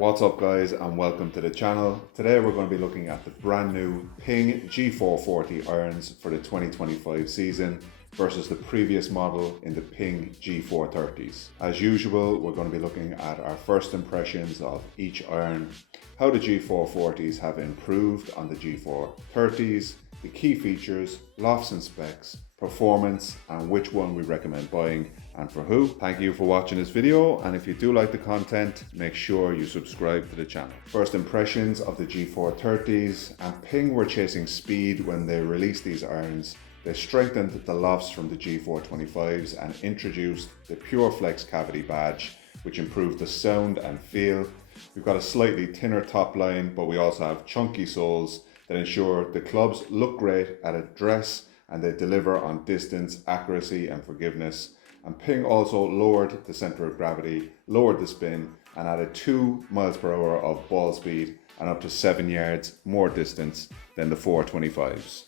What's up guys, and welcome to the channel. Today we're going to be looking at the brand new Pign G440 irons for the 2025 season versus the previous model in the Pign G430s. As usual, we're going to be looking at our first impressions of each iron, how the G440s have improved on the G430s, the key features, lofts and specs, performance, and which one we recommend buying and for who. Thank you for watching this video, and if you do like the content, make sure you subscribe to the channel. First impressions of the G430s, and Pign were chasing speed when they released these irons. They strengthened the lofts from the G425s and introduced the Pure Flex cavity badge, which improved the sound and feel. We've got a slightly thinner top line, but we also have chunky soles that ensure the clubs look great at address and they deliver on distance, accuracy and forgiveness. And Pign also lowered the center of gravity, lowered the spin, and added 2 miles per hour of ball speed and up to 7 yards more distance than the 425s.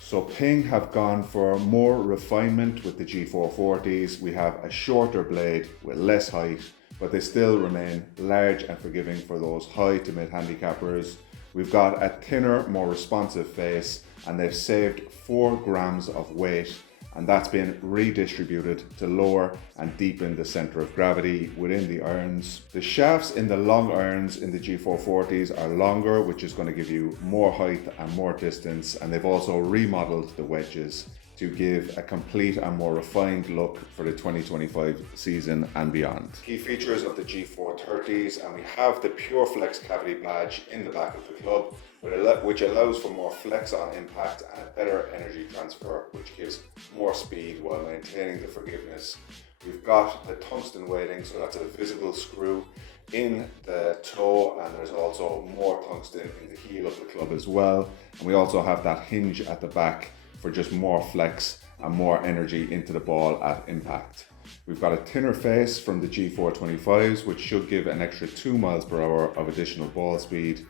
So Pign have gone for more refinement with the G440s. We have a shorter blade with less height, but they still remain large and forgiving for those high to mid handicappers. We've got a thinner, more responsive face, and they've saved 4 grams of weight, and that's been redistributed to lower and deepen the center of gravity within the irons. The shafts in the long irons in the G440s are longer, which is going to give you more height and more distance, and they've also remodeled the wedges to give a complete and more refined look for the 2025 season and beyond. Key features of the G430s, and we have the Pure Flex cavity badge in the back of the club, which allows for more flex on impact and a better energy transfer, which gives more speed while maintaining the forgiveness. We've got the tungsten weighting, so that's a visible screw in the toe, and there's also more tungsten in the heel of the club as well. And we also have that hinge at the back for just more flex and more energy into the ball at impact. We've got a thinner face from the G425s, which should give an extra 2 miles per hour of additional ball speed.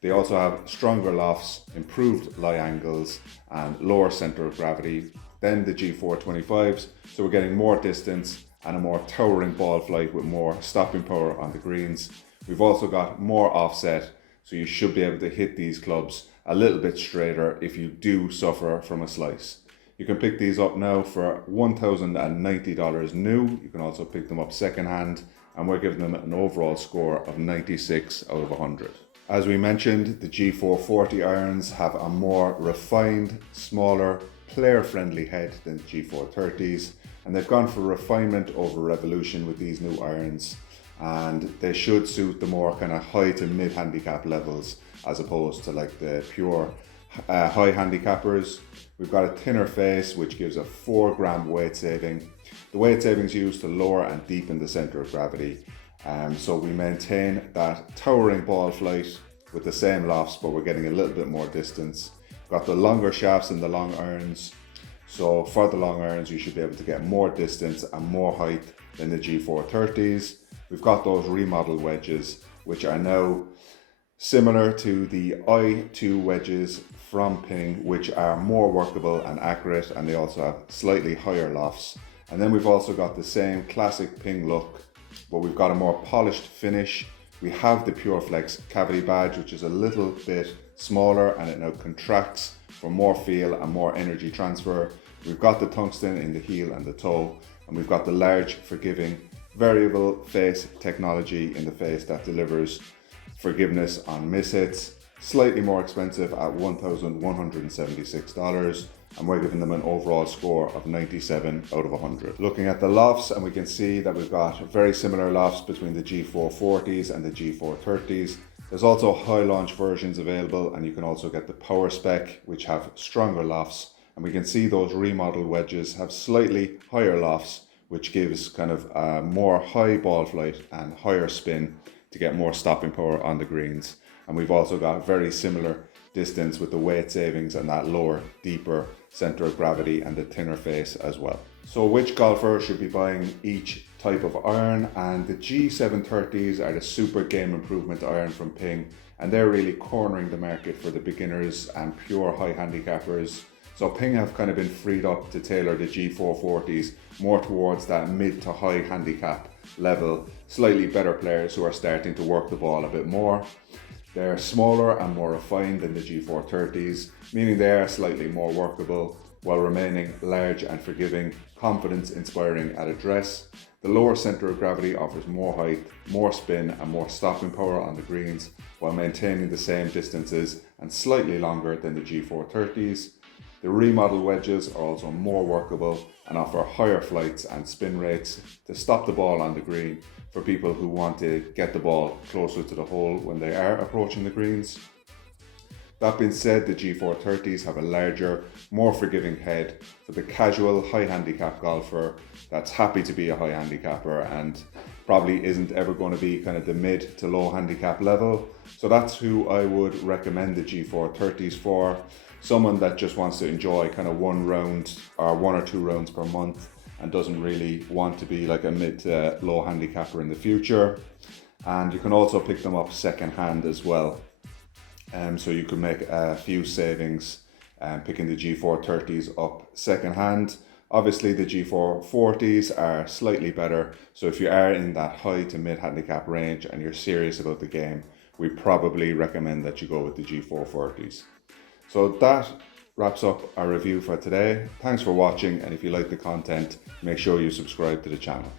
They also have stronger lofts, improved lie angles, and lower center of gravity than the G425s, so we're getting more distance and a more towering ball flight with more stopping power on the greens. We've also got more offset, so you should be able to hit these clubs a little bit straighter if you do suffer from a slice. You can pick these up now for $1,090 new. You can also pick them up secondhand, and we're giving them an overall score of 96 out of 100. As we mentioned, the G440 irons have a more refined, smaller, player-friendly head than the G430s, and they've gone for refinement over revolution with these new irons, and they should suit the more kind of high to mid handicap levels as opposed to like the pure high handicappers. We've got a thinner face, which gives a 4 gram weight saving. The weight saving is used to lower and deepen the center of gravity. So we maintain that towering ball flight with the same lofts, but we're getting a little bit more distance. We've got the longer shafts in the long irons. So for the long irons, you should be able to get more distance and more height than the G430s. We've got those remodeled wedges, which are now similar to the I2 wedges from Pign, which are more workable and accurate, and they also have slightly higher lofts. And then we've also got the same classic Pign look, but we've got a more polished finish. We have the Pure Flex cavity badge, which is a little bit smaller, and it now contracts for more feel and more energy transfer. We've got the tungsten in the heel and the toe, and we've got the large, forgiving, variable face technology in the face that delivers forgiveness on mishits. Slightly more expensive at $1,176, and we're giving them an overall score of 97 out of 100. Looking at the lofts, and we can see that we've got very similar lofts between the G440s and the G430s. There's also high launch versions available, and you can also get the power spec, which have stronger lofts, and we can see those remodeled wedges have slightly higher lofts, which gives kind of a more high ball flight and higher spin to get more stopping power on the greens. And we've also got very similar distance with the weight savings and that lower, deeper center of gravity and the thinner face as well. So which golfer should be buying each type of iron? And the G730s are the super game improvement iron from Pign, and they're really cornering the market for the beginners and pure high handicappers. So Pign have kind of been freed up to tailor the G440s more towards that mid to high handicap level, slightly better players who are starting to work the ball a bit more. They're smaller and more refined than the G430s, meaning they are slightly more workable while remaining large and forgiving, confidence inspiring at address. The lower centre of gravity offers more height, more spin and more stopping power on the greens while maintaining the same distances and slightly longer than the G430s. The remodeled wedges are also more workable and offer higher flights and spin rates to stop the ball on the green for people who want to get the ball closer to the hole when they are approaching the greens. That being said, the G430s have a larger, more forgiving head for the casual high handicap golfer that's happy to be a high handicapper and probably isn't ever going to be kind of the mid to low handicap level. So that's who I would recommend the G430s for. Someone that just wants to enjoy kind of one round or 1 or 2 rounds per month and doesn't really want to be like a mid to low handicapper in the future. And you can also pick them up second hand as well. So you can make a few savings picking the G430s up second hand. Obviously the G440s are slightly better, so if you are in that high to mid handicap range and you're serious about the game, we probably recommend that you go with the G440s. So that wraps up our review for today. Thanks for watching, and if you like the content, make sure you subscribe to the channel.